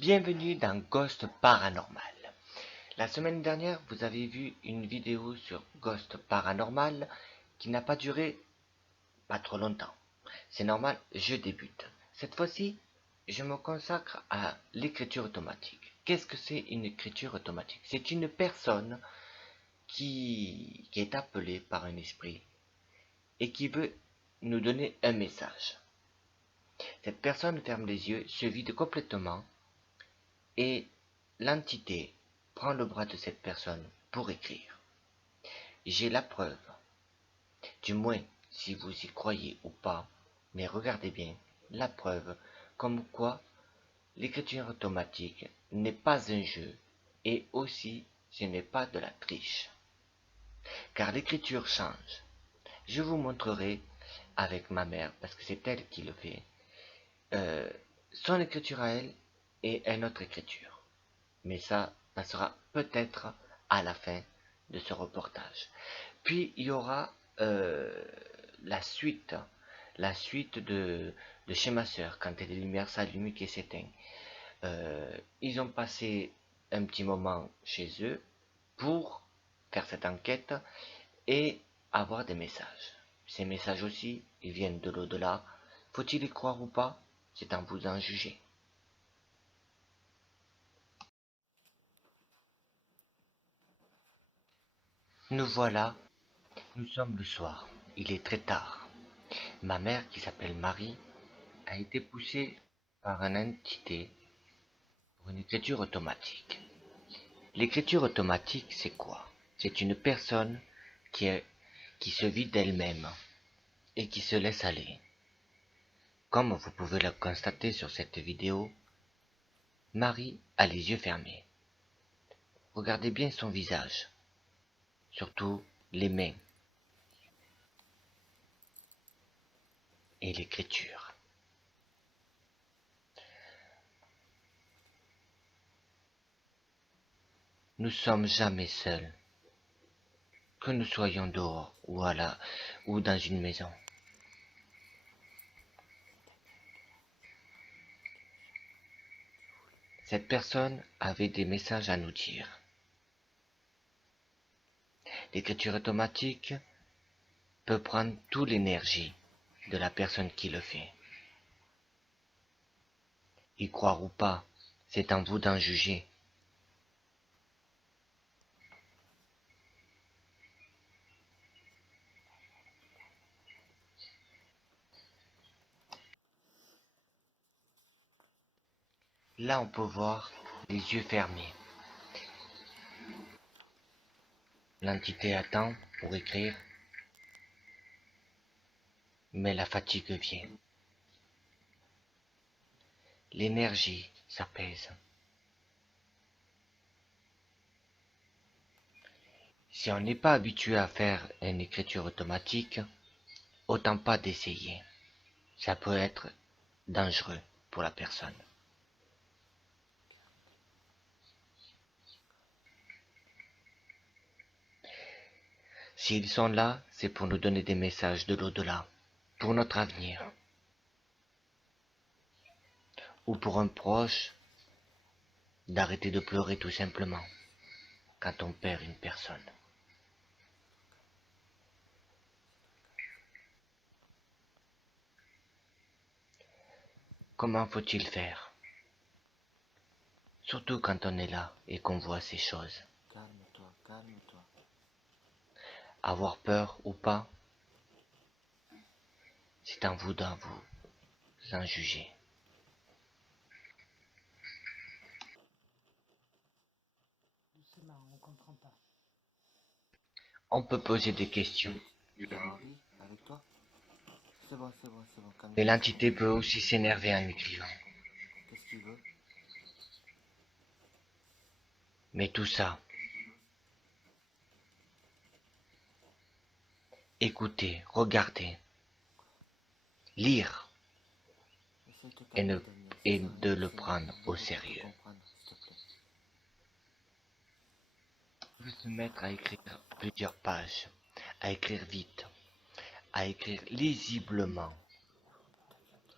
Bienvenue dans Ghost Paranormal. La semaine dernière, vous avez vu une vidéo sur Ghost Paranormal qui n'a pas duré pas trop longtemps. C'est normal, je débute. Cette fois-ci, je me consacre à l'écriture automatique. Qu'est-ce que c'est une écriture automatique? C'est une personne qui est appelée par un esprit et qui veut nous donner un message. Cette personne ferme les yeux, se vide complètement et l'entité prend le bras de cette personne pour écrire. J'ai la preuve, du moins si vous y croyez ou pas, mais regardez bien, la preuve comme quoi l'écriture automatique n'est pas un jeu et aussi ce n'est pas de la triche. Car l'écriture change. Je vous montrerai avec ma mère, parce que c'est elle qui le fait, euh, son écriture à elle et une autre écriture. Mais ça passera peut-être à la fin de ce reportage. Puis il y aura la suite, de chez ma soeur, quand les lumières s'allument et s'éteignent. Ils ont passé un petit moment chez eux pour faire cette enquête et avoir des messages. Ces messages aussi, ils viennent de l'au-delà. Faut-il y croire ou pas? C'est à vous d'en juger. Nous voilà, nous sommes le soir. Il est très tard. Ma mère, qui s'appelle Marie, a été poussée par une entité pour une écriture automatique. L'écriture automatique, c'est quoi? C'est une personne qui se vide d'elle-même et qui se laisse aller. Comme vous pouvez le constater sur cette vidéo, Marie a les yeux fermés. Regardez bien son visage, surtout les mains et l'écriture. Nous sommes jamais seuls, que nous soyons dehors ou dans une maison. Cette personne avait des messages à nous dire. L'écriture automatique peut prendre toute l'énergie de la personne qui le fait. Y croire ou pas, c'est à vous d'en juger. Là, on peut voir les yeux fermés. L'entité attend pour écrire, mais la fatigue vient. L'énergie s'apaise. Si on n'est pas habitué à faire une écriture automatique, autant pas d'essayer. Ça peut être dangereux pour la personne. S'ils sont là, c'est pour nous donner des messages de l'au-delà, pour notre avenir, ou pour un proche d'arrêter de pleurer tout simplement quand on perd une personne. Comment faut-il faire? Surtout quand on est là et qu'on voit ces choses. Calme-toi, calme-toi. Avoir peur ou pas, c'est à vous d'en vous en juger. Doucement, on comprend pas. On peut poser des questions, Il y a Henri avec toi? C'est bon, mais calme-toi. l'entité peut aussi s'énerver en écrivant. Qu'est-ce qu'il veut? Mais tout ça, écouter, regarder, lire Essaye de te et, calmer, Damien. et Ça sert à de rien le d'essayer. prendre Il au veut pas te sérieux. comprendre, s'il te plaît. On peut se mettre à écrire plusieurs pages, à écrire vite, à écrire lisiblement,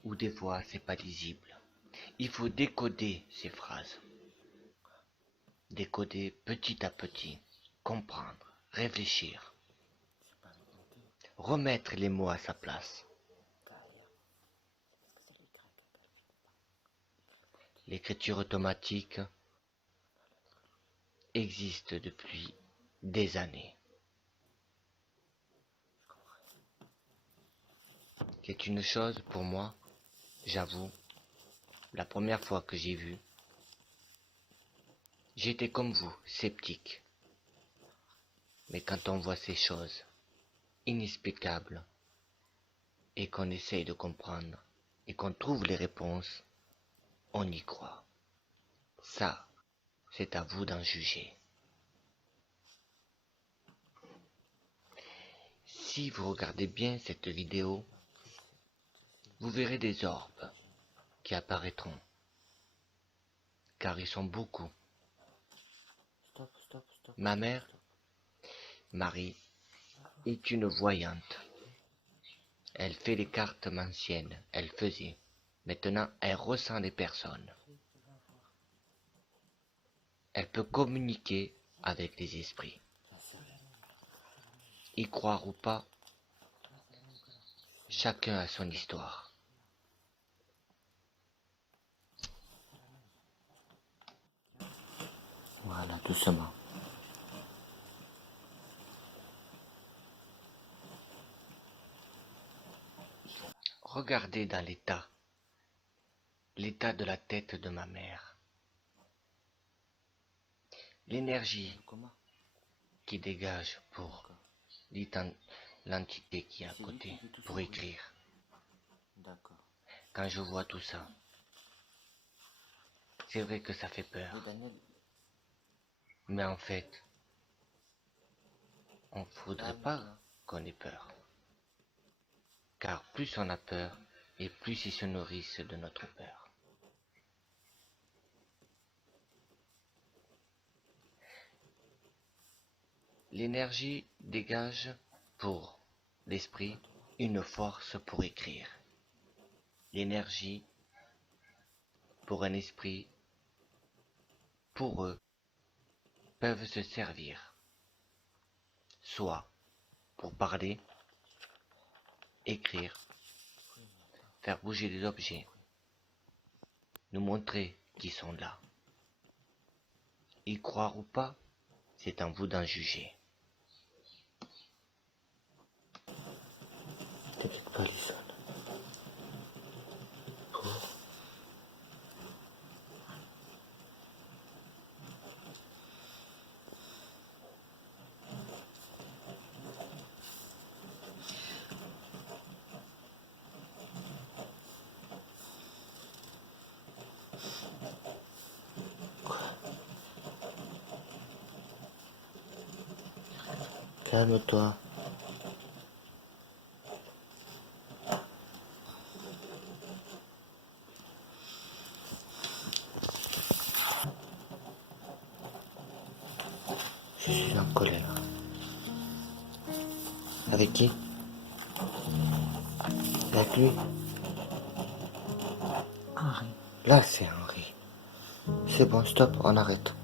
ou des fois c'est pas lisible. Il faut décoder ces phrases. Décoder petit à petit. Comprendre. Réfléchir. Remettre les mots à sa place. L'écriture automatique existe depuis des années. C'est une chose pour moi, j'avoue, la première fois que j'ai vu, j'étais comme vous, sceptique. Mais quand on voit ces choses inexplicables et qu'on essaye de comprendre et qu'on trouve les réponses, on y croit. Ça, c'est à vous d'en juger. Si vous regardez bien cette vidéo, vous verrez des orbes qui apparaîtront, car ils sont beaucoup. Stop. Ma mère, Marie, est une voyante. Elle fait les cartes manciennes, elle faisait. Maintenant, elle ressent les personnes. Elle peut communiquer avec les esprits. Y croire ou pas, chacun a son histoire. Voilà, doucement. Regardez dans l'état de la tête de ma mère. L'énergie qui dégage pour l'entité qui est à côté, pour écrire. D'accord. Quand je vois tout ça, c'est vrai que ça fait peur. Mais Daniel, Mais en fait, on ne faudrait pas qu'on ait peur. Car plus on a peur, et plus ils se nourrissent de notre peur. L'énergie dégage pour l'esprit une force pour écrire. L'énergie pour un esprit, pour eux, peuvent se servir, soit pour parler, écrire, faire bouger des objets, nous montrer qu'ils sont là. Y croire ou pas, c'est à vous d'en juger. t'es peut-être pas les seuls. Calme-toi. Je suis en colère. Avec qui? Avec lui? Henri. Là, c'est Henri. C'est bon, stop, on arrête.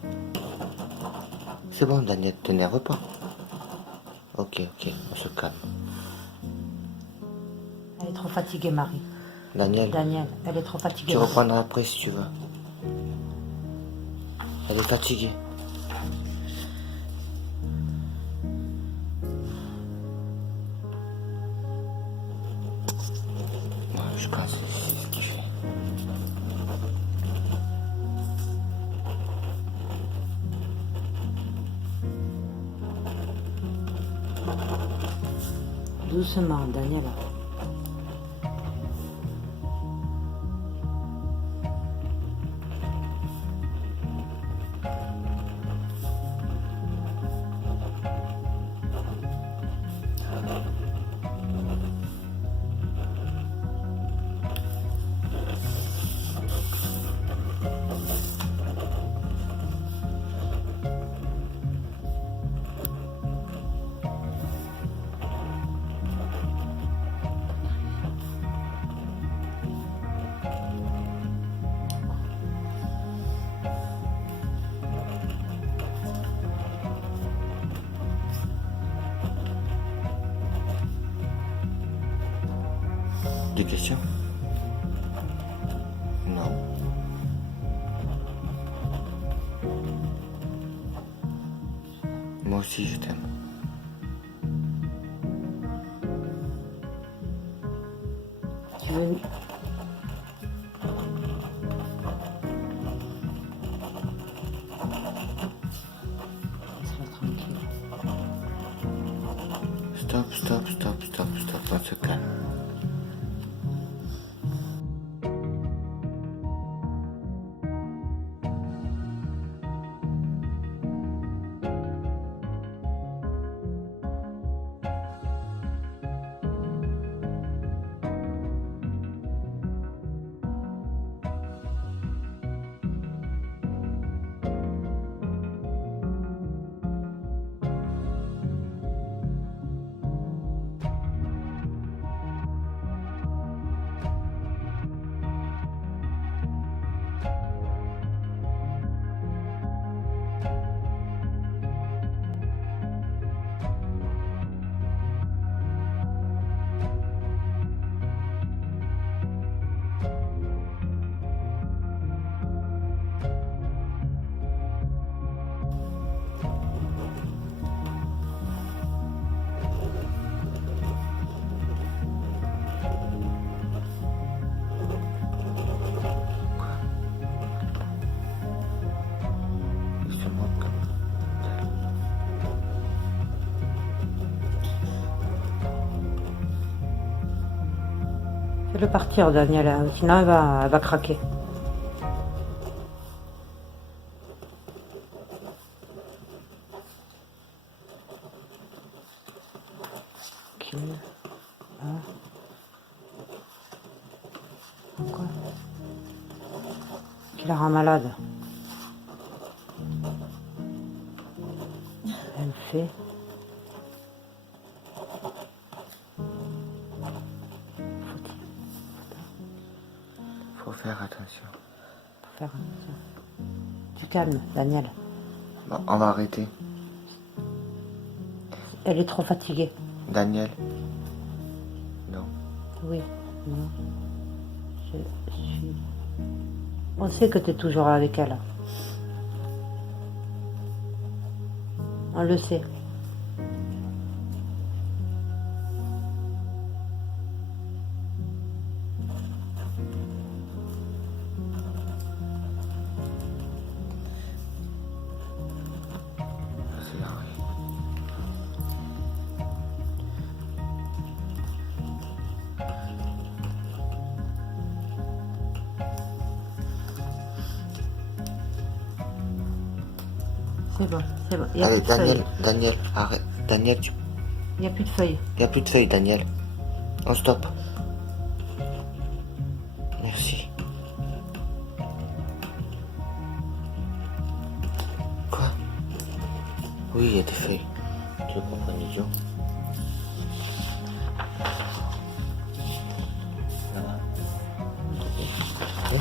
C'est bon, Daniel, t'énerve pas. Ok, on se calme. Elle est trop fatiguée, Marie. Daniel, Daniel, elle est trop fatiguée. tu reprendras après si tu veux. Elle est fatiguée. Moi, je pense que c'est ce qu'il fait. Doucement, Daniel. Des questions? Non. Moi aussi, je t'aime. Tu veux... Sois tranquille. Stop, stop, stop, stop, stop, on se calme. Il se moque. Fais-le partir, Daniel, hein, sinon elle va craquer. Ok. Ah. Pourquoi? Qui la rend malade. Elle fait. Faut faire attention. Faut faire attention. Tu calmes, Daniel. Bon, on va arrêter. Elle est trop fatiguée. Daniel? Non. Oui, non. Je suis... On sait que tu es toujours avec elle. On le sait. C'est Harry. C'est bon, c'est bon. Il n'y a Allez, plus de Daniel, feuilles. Daniel, arrête. Daniel, Il n'y a plus de feuilles. il n'y a plus de feuilles, Daniel. On stoppe. Merci. Quoi? Oui, il y a des feuilles. Tu veux qu'on prenne idiot? Ça va? Oui.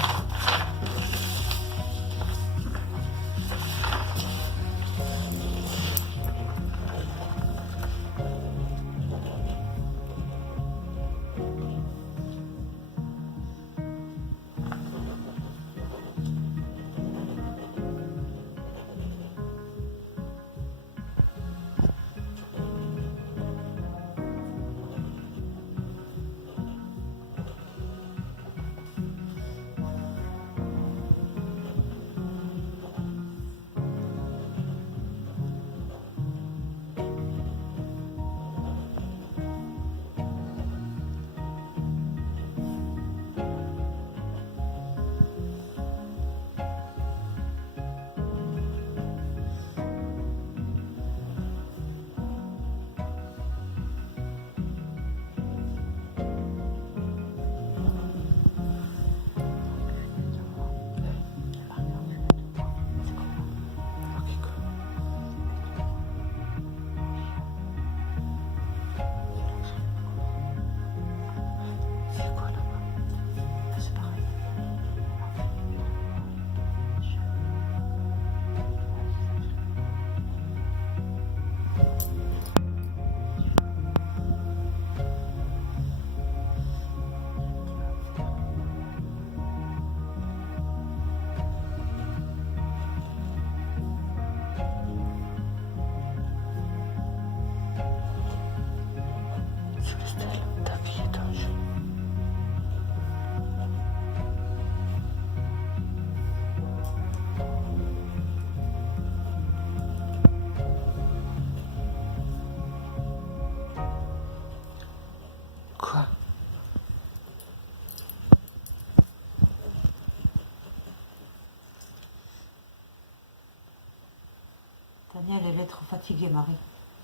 est trop fatiguée, Marie.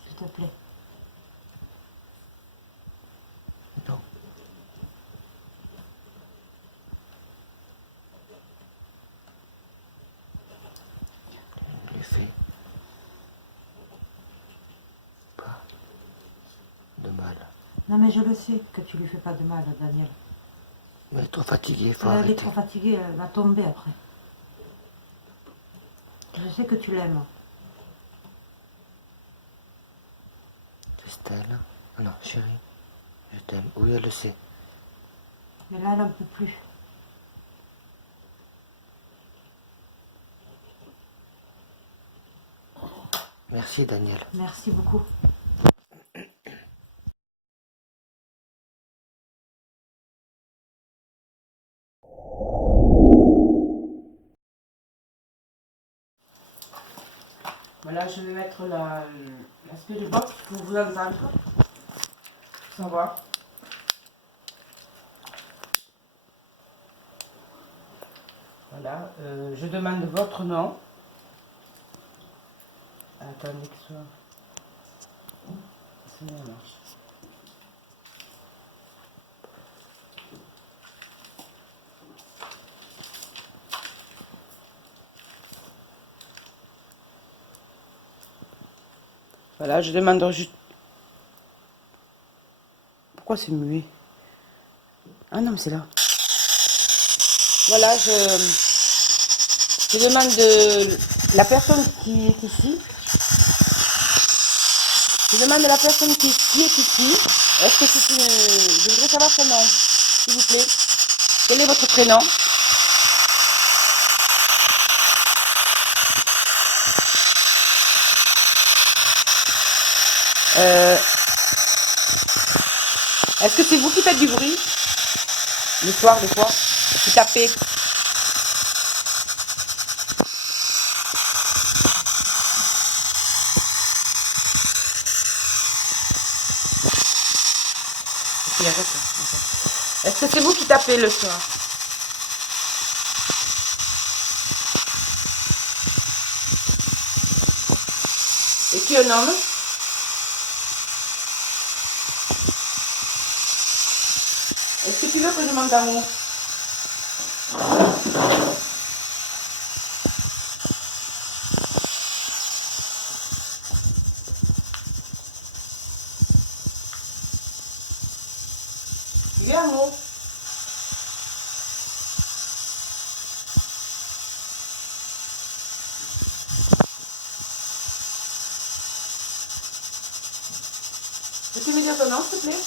S'il te plaît. Non. Ne lui fais pas de mal. Non, mais je le sais que tu lui fais pas de mal, Daniel. Mais elle est trop fatiguée, faut Elle est arrêter. trop fatiguée, elle va tomber après. Je sais que tu l'aimes. Estelle. Ah non, chérie. Je t'aime. Oui, elle le sait. Mais là, elle n'en peut plus. Merci, Daniel. Merci beaucoup. Voilà, je vais mettre la spirit box pour vous entendre. Pour savoir. Voilà, je demande votre nom. Attendez que ce soit. C'est bon, là. Voilà, je demande juste. Pourquoi c'est muet? Ah non, mais c'est là. Voilà, je demande de la personne qui est ici. Je demande à la personne qui est ici. Est-ce que c'est une. Je voudrais savoir son nom, s'il vous plaît. Quel est votre prénom? Est-ce que c'est vous qui faites du bruit? Le soir, des fois? Qui tapez? Ok, arrête, hein. Est-ce que c'est vous qui tapez le soir? Et qui est un homme? Est-ce que tu veux que je monte en haut? Viens en haut. Peux-tu me dire ton nom, s'il te plaît?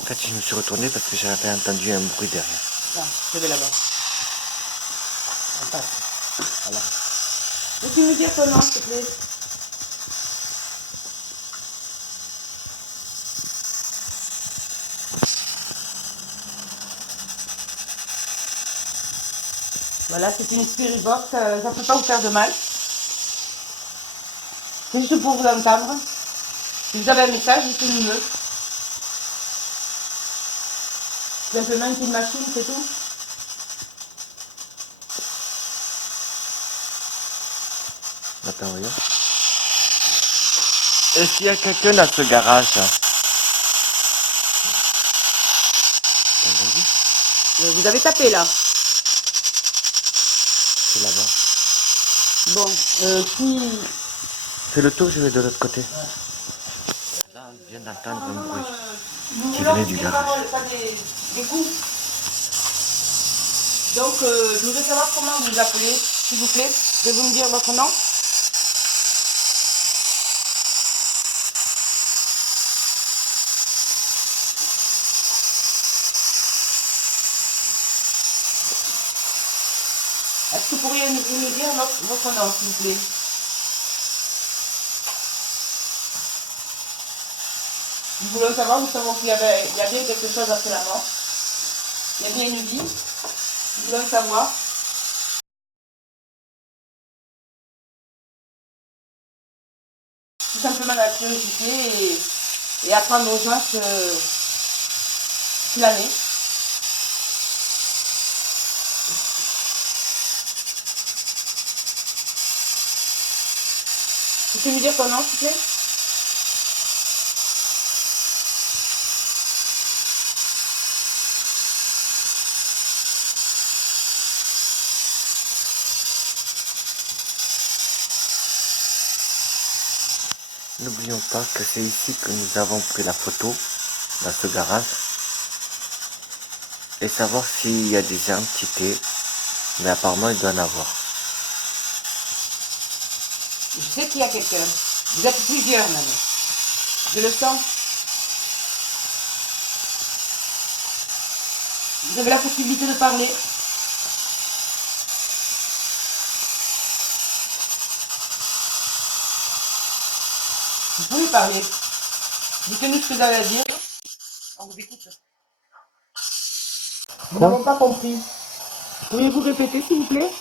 En fait, je me suis retourné parce que j'avais entendu un bruit derrière. Ah, je vais là-bas. On passe. Voilà. Peux-tu me dire ton nom, s'il te plaît? Voilà, c'est une spirit box, ça ne peut pas vous faire de mal. C'est juste pour vous entendre. Si vous avez un message, dites-le. Simplement une petite machine, c'est tout. Attends, regarde. Est-ce qu'il y a quelqu'un dans ce garage là? T'as entendu? Vous avez tapé là. C'est là-bas. Bon, qui... Fais le tour, je vais de l'autre côté. Là, on vient d'entendre un bruit. Nous Qui voulons venait du des garage. paroles, pas des coups. Donc, je voudrais savoir comment vous vous appelez, s'il vous plaît. Pouvez-vous me dire votre nom? Est-ce que vous pourriez me dire votre nom, s'il vous plaît? Nous voulons savoir, nous savons qu'il y a bien quelque chose après la mort. Il y a bien une vie. Nous voulons savoir. tout simplement la curiosité et apprendre aux gens qu'il en est. Tu peux me dire ton nom, s'il te plaît? N'oublions pas que c'est ici que nous avons pris la photo, dans ce garage, et savoir s'il y a des entités, mais apparemment il doit en avoir. Je sais qu'il y a quelqu'un. Vous êtes plusieurs même. Je le sens. Vous avez la possibilité de parler. Vous pouvez parler. Dites-nous ce que vous avez à dire. On vous écoute. Nous n'avons pas compris. Pourriez-vous répéter, s'il vous plaît?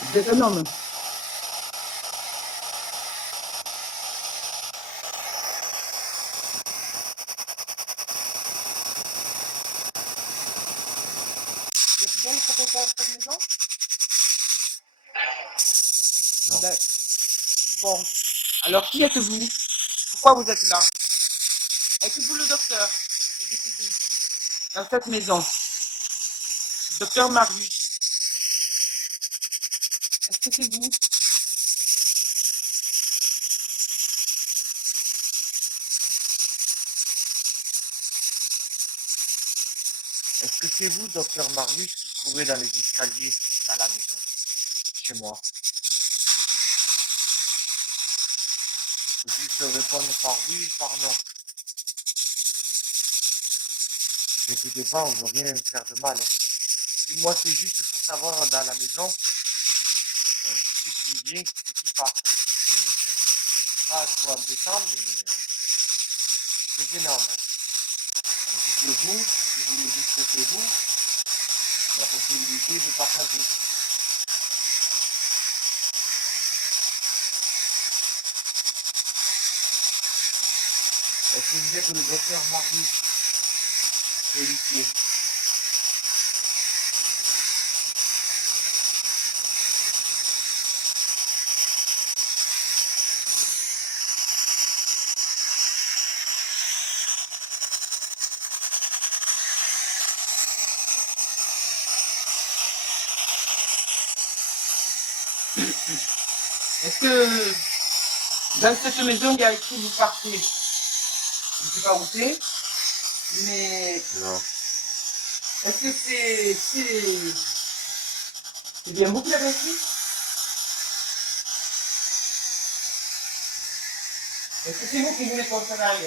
Vous êtes un homme. Vous êtes bien le propriétaire de cette maison? Non. Bon. Alors, qui êtes-vous? Pourquoi vous êtes là? Êtes-vous le docteur qui est décédé ici, dans cette maison? Docteur Marius. Est-ce que c'est vous? Est-ce que c'est vous, docteur Marius, qui courez dans les escaliers, dans la maison, chez moi? Juste répondre par oui ou par non. N'écoutez pas, on ne veut rien me faire de mal. Hein. Et moi, c'est juste pour savoir dans la maison, qui c'est qui vient, qui c'est qui part. C'est pas trop embêtant, mais c'est gênant. Si c'est vous, si vous me dites que c'est vous, la possibilité de partager. Est-ce que vous êtes le docteur Marius Pelletier? Est-ce que dans cette maison, il y a écrit vous partez? Je ne sais pas où c'est, mais Non. est-ce que c'est bien vous qui l'avez écrit? Est-ce que c'est vous qui voulez qu'on s'en aille?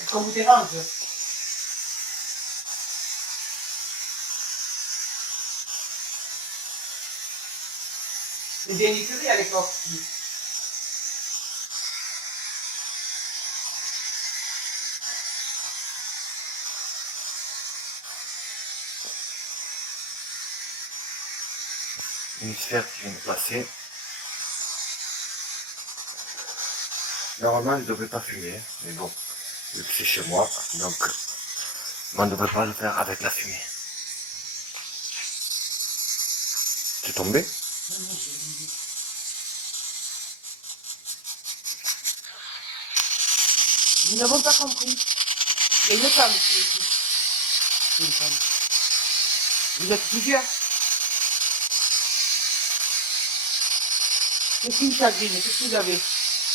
Est-ce qu'on vous dérange? C'est bien écrit à l'époque. Une sphère qui vient de passer. Normalement, je ne devrais pas fumer, mais bon, vu que c'est chez moi, donc on ne devrait pas le faire avec la fumée. C'est tombé? Nous n'avons pas compris. Il y a une femme qui est ici. C'est une femme. Vous êtes plusieurs. Qu'est-ce qui vous chagrine? Qu'est-ce que vous avez?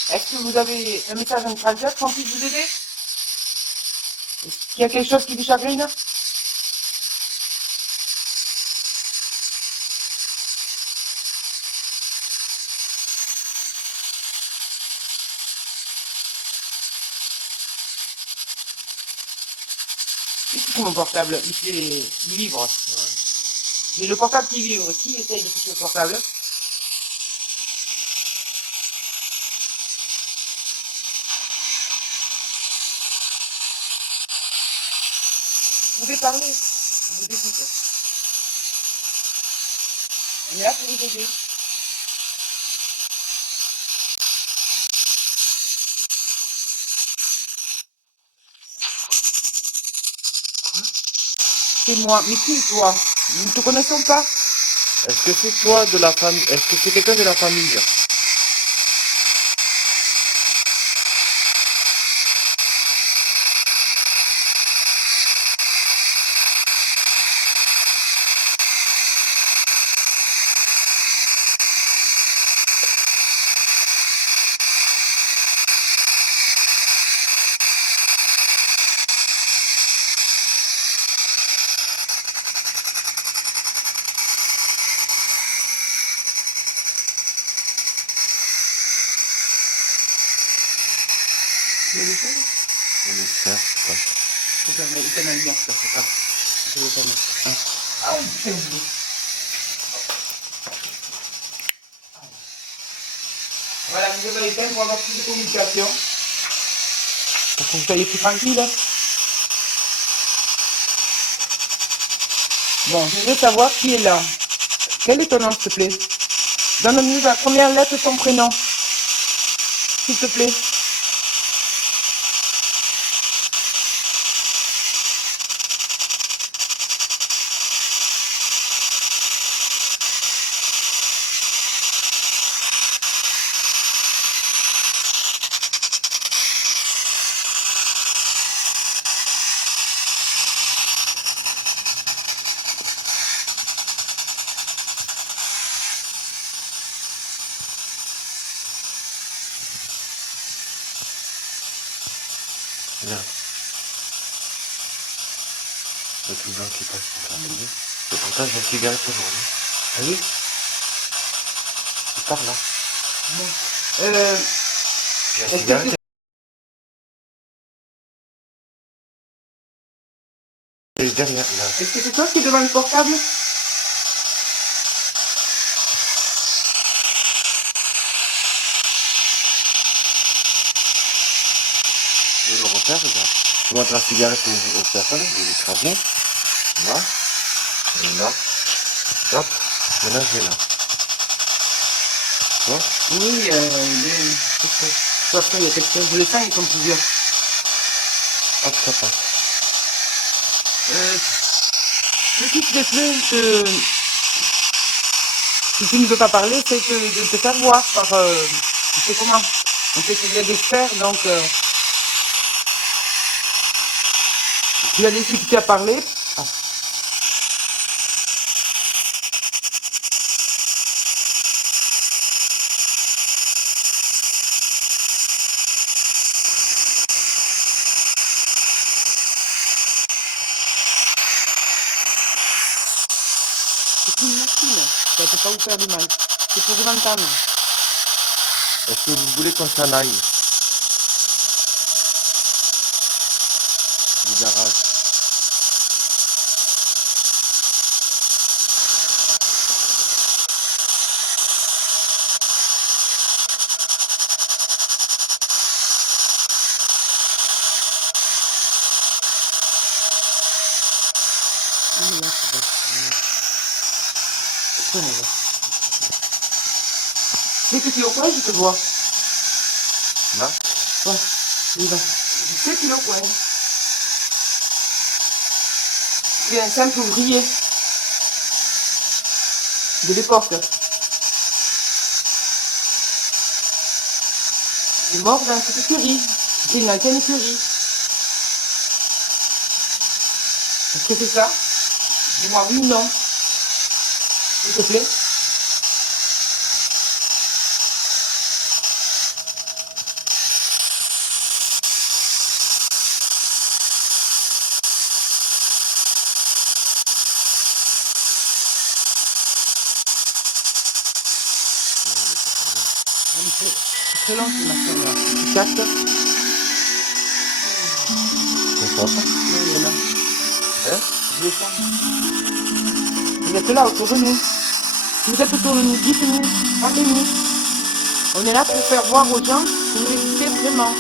Est-ce que vous avez un message à me transmettre qu'on puisse vous aider? Est-ce qu'il y a quelque chose qui vous chagrine? C'est mon portable, il vibre. Ouais. J'ai le portable qui vibre. Qui essaye de toucher le portable? Vous pouvez parler. On vous écoute. On est là pour vous aider. C'est moi. Mais qui toi? Nous ne te connaissons pas. Est-ce que c'est toi de la famille? Est-ce que c'est quelqu'un de la famille? Tu veux le faire? Je vais le faire, je pense. Faut faire une lumière, ça, c'est pas. Je vais le faire. Ah oui, c'est bon. Voilà, vous avez éteint pour avoir plus de communication. Pour que vous soyez plus tranquille. Bon, je veux savoir qui est là. Quel est ton nom, s'il te plaît? Donne-nous la première lettre de ton prénom. S'il te plaît. Regarde. Il y a tout le gens qui passent par là. Et pourtant, j'ai une cigarette aujourd'hui. Ah oui? Il part là. J'ai une Est-ce que cigarette. Elle est derrière là. est-ce que c'est toi qui es devant le portable? Je le repère, regarde. Je montre la cigarette aux personnes, je l'écrase. Là. Et là. Hop. Maintenant, je vais là. Tu vois? Oui, de toute façon, il y a quelque chose. Je le sens, ils sont plusieurs. Hop, ça passe. Ce qui te plaît, si tu ne veux pas parler, c'est de te faire voir par... tu sais comment? On sait qu'il y a des experts, donc... tu as des difficultés à parler. Ah. C'est une machine. Ça ne peut pas vous faire du mal. C'est pour vous entendre. Est-ce que vous voulez qu'on s'en aille? Du garage. Oui, là, c'est bon. Prenez-le. Dès que tu es au coin, je te vois. Là? Ouais, il va. Je sais qu'il est au coin. Tu es un simple ouvrier de l'époque. Il est mort dans cette écurie. C'était une ancienne écurie. Est-ce que c'est ça? Dis-moi oui ou non. S'il te plaît. C'est très long ce machin là. Tu captes? C'est ça? Oui, il est là. Hein? Je le sens. Vous êtes là autour de nous. Vous êtes autour de nous. Dites-nous. Parlez-nous. On est là pour faire voir aux gens que vous existez vraiment.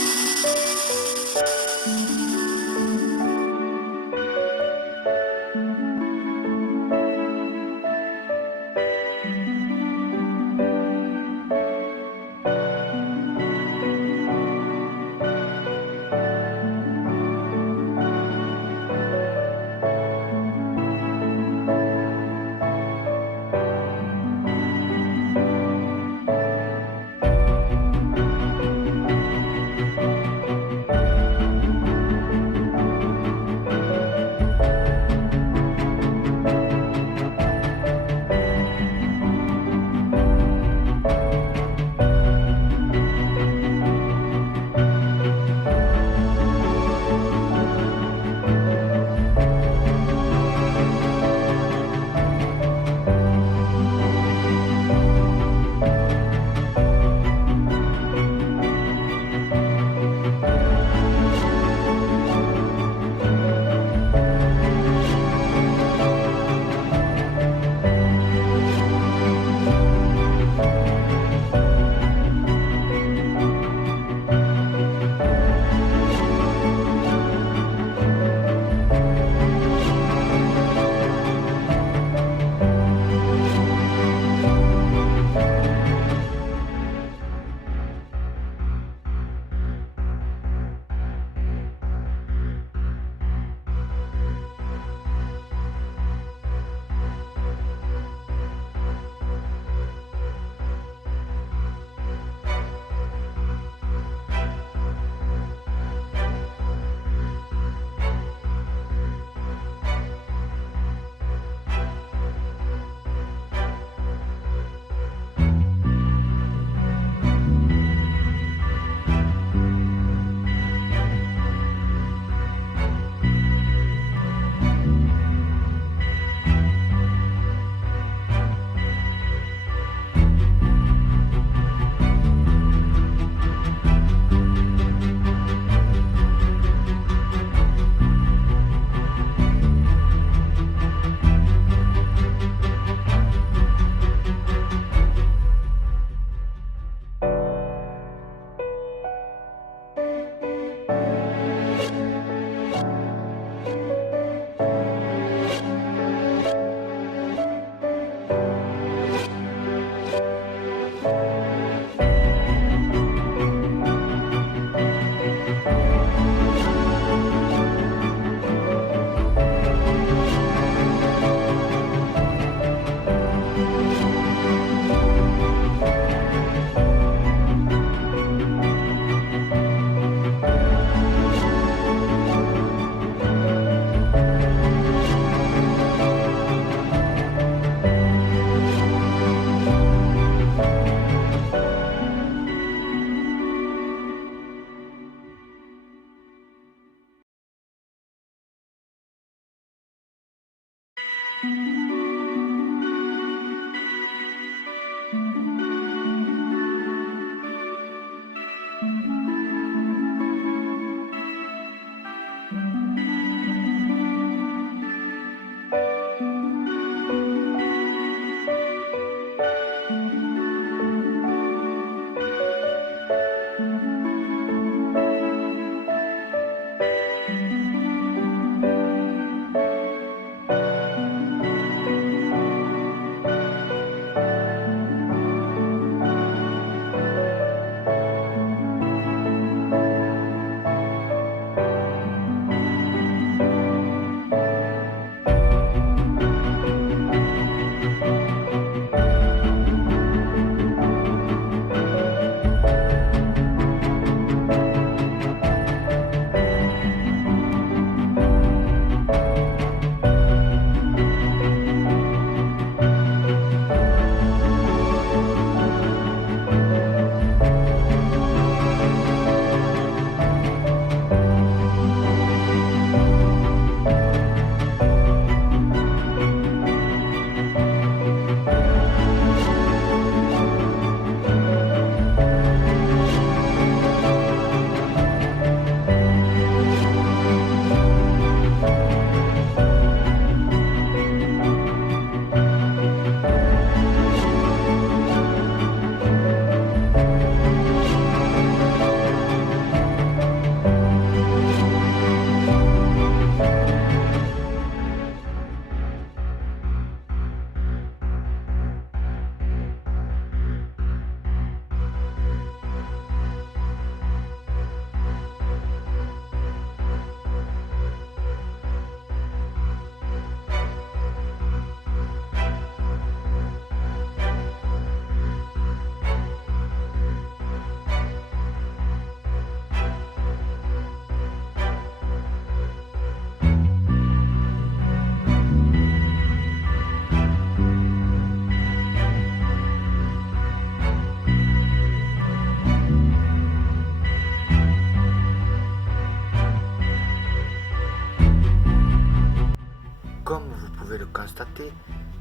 constater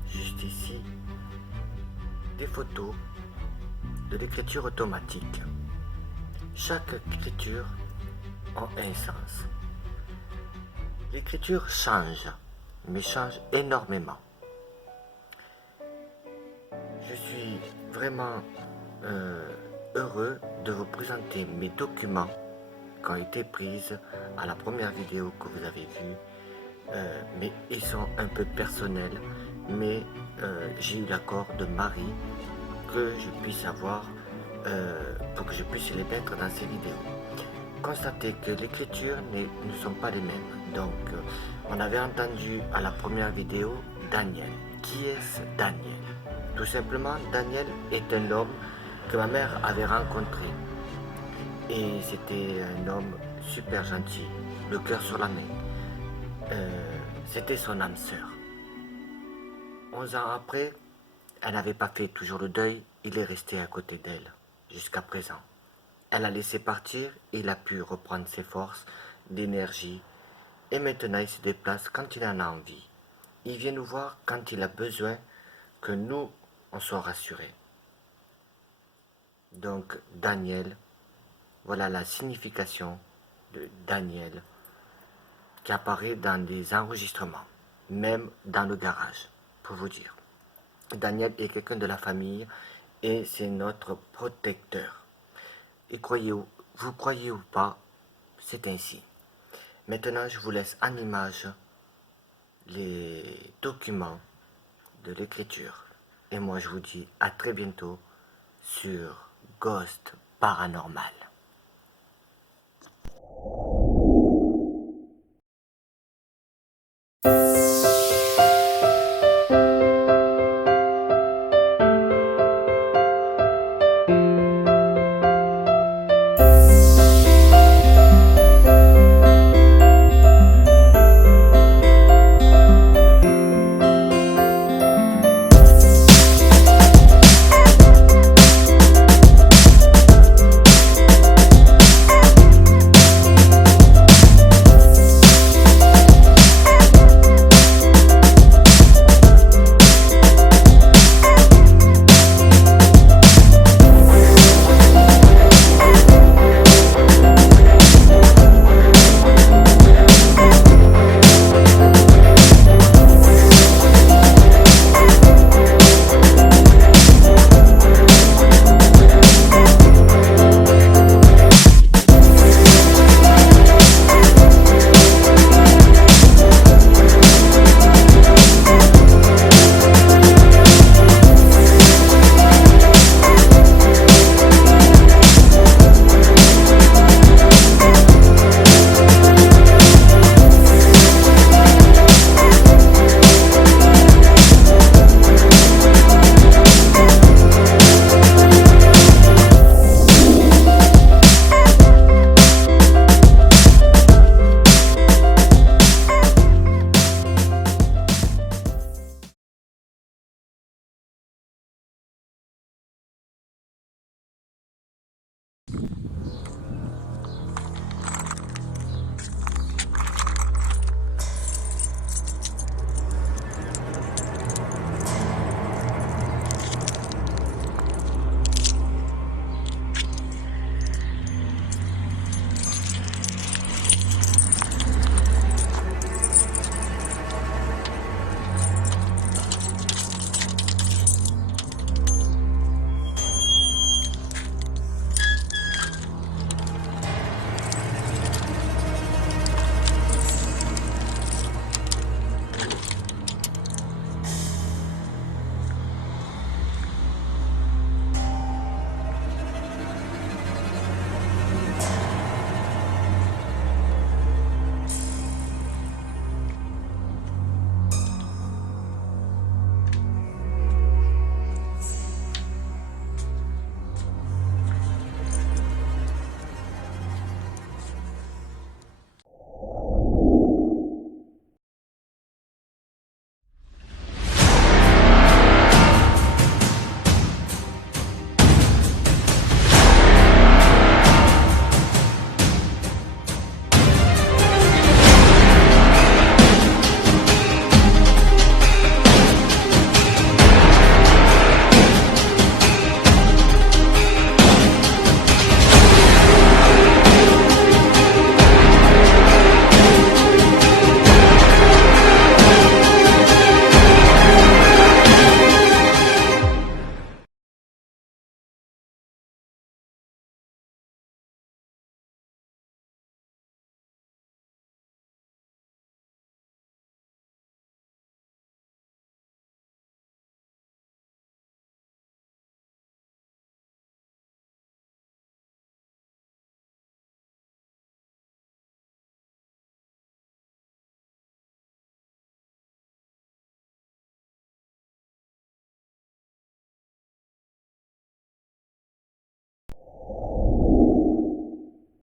juste ici des photos de l'écriture automatique. Chaque écriture a un sens. L'écriture change, mais change énormément. Je suis vraiment heureux de vous présenter mes documents qui ont été pris à la première vidéo que vous avez vue, mais ils sont un peu personnels, mais j'ai eu l'accord de Marie que je puisse avoir pour que je puisse les mettre dans ces vidéos. Constatez que l'écriture ne sont pas les mêmes. Donc, on avait entendu à la première vidéo Daniel. Qui est-ce Daniel? Tout simplement, Daniel est un homme que ma mère avait rencontré. Et c'était un homme super gentil, le cœur sur la main. C'était son âme sœur. 11 ans après, elle n'avait pas fait toujours le deuil, il est resté à côté d'elle, jusqu'à présent. Elle a laissé partir, il a pu reprendre ses forces, d'énergie, et maintenant il se déplace quand il en a envie. Il vient nous voir quand il a besoin que nous, on soit rassurés. Donc, Daniel, voilà la signification de Daniel qui apparaît dans des enregistrements, même dans le garage, pour vous dire. Daniel est quelqu'un de la famille et c'est notre protecteur. Et vous croyez ou pas, c'est ainsi. Maintenant, je vous laisse en image les documents de l'écriture. Et moi, je vous dis à très bientôt sur Ghost Paranormal.